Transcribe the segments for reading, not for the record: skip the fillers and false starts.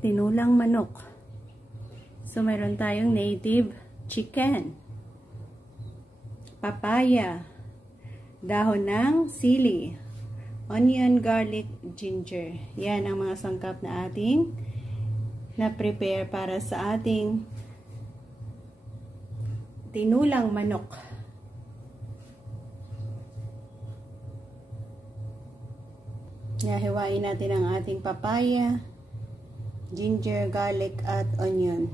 tinulang manok. So, mayroon tayong native chicken, papaya, dahon ng sili, onion, garlic, ginger. Yan ang mga sangkap na ating na-prepare para sa ating tinulang manok. Hiwain natin ang ating papaya, ginger, garlic, at onion.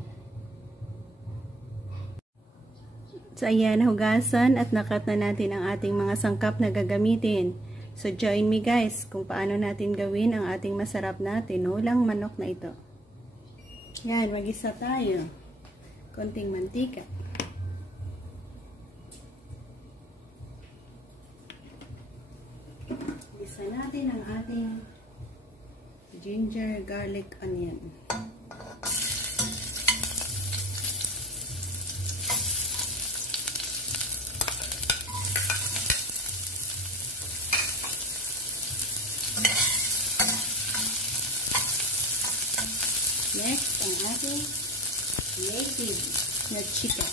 So, ayan, hugasan at nakat na natin ang ating mga sangkap na gagamitin. So, join me guys kung paano natin gawin ang ating masarap na tinulang manok na ito. Yan, mag-isa tayo. Konting mantika. Isa natin ang ating ginger, garlic, onion. Next, ang ating native na chicken.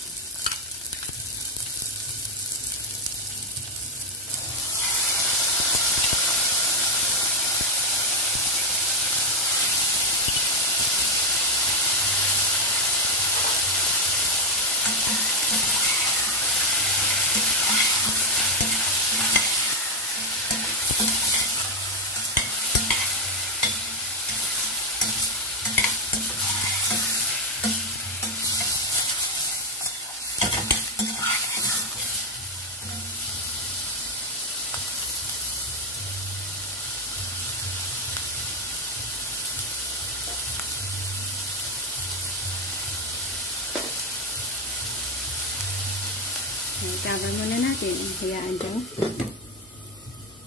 Cover muna natin. Hayaan dyan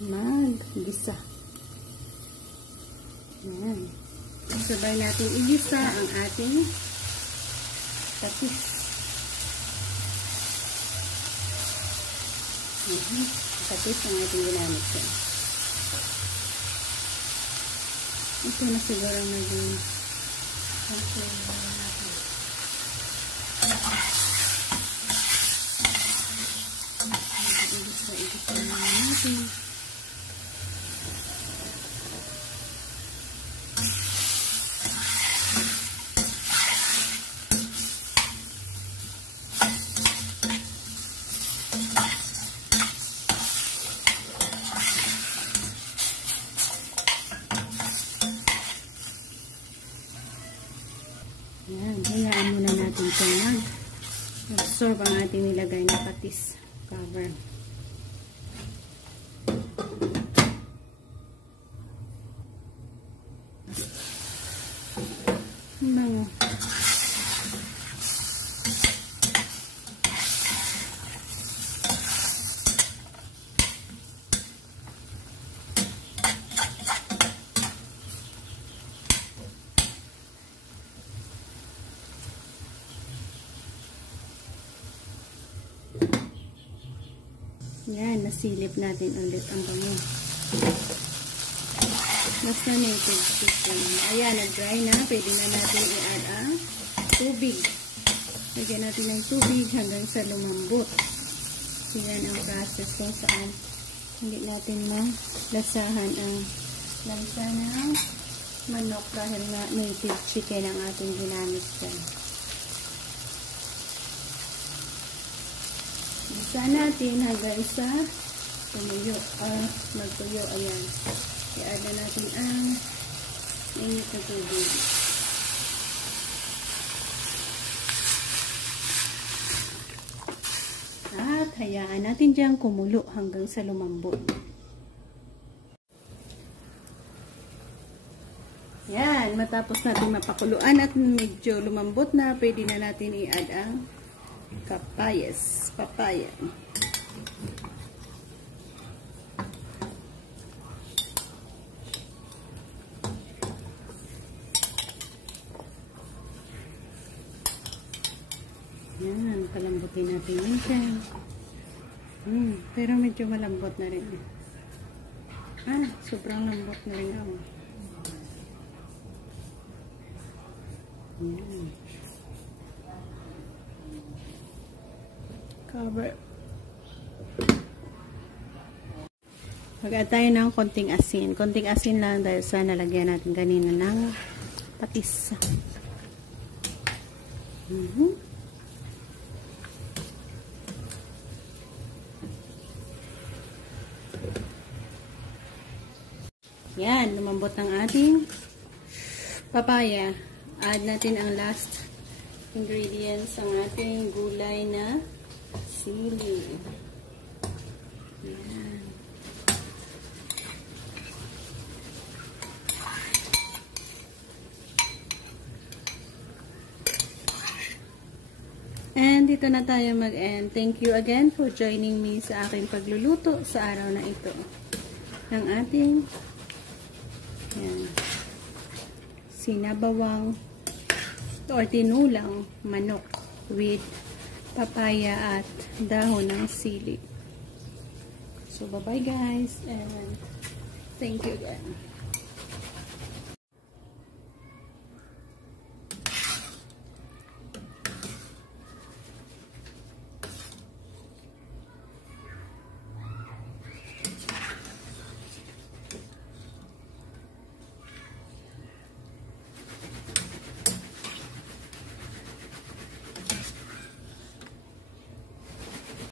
mag-gisa. Ayan. Sabay natin igisa ang ating patis. Patis ang ating ginamit dyan. Ito na siguro naging Yan, hayaan muna natin ito mag-absorb ang ating nilagay na patis. Cover. Bango. Yan, nasilip natin ulit ang bango. Basta native chicken. Ayan, nag-dry na. Pwede na natin i-add ang tubig. Lagyan natin ng tubig hanggang sa lumambot. So, yan ang process kung saan hindi natin malasahan ang lansa ng manok dahil na native chicken ang ating ginamit dyan. Isa natin hanggang sa tumuyo, magtuyo. Ayan. I-add na natin ang init na tubig. At hayaan natin dyan kumulo hanggang sa lumambot. Yan. Matapos natin mapakuluan at medyo lumambot na, pwede na natin i-add ang papaya. Yan, palambutin natin yun dyan. Pero medyo malambot na rin. Sobrang lambot na rin ako. Yan. Cover. Mag-add tayo ng konting asin. Konting asin lang dahil sa nalagyan natin kanina ng patis. Yan, lumambot ng ating papaya. Add natin ang last ingredients, ang ating gulay na sili. Yan. And dito na tayo mag-end. Thank you again for joining me sa aking pagluluto sa araw na ito ng ating sinabawang or tinulang manok with papaya at dahon ng sili. So, bye-bye guys and thank you again.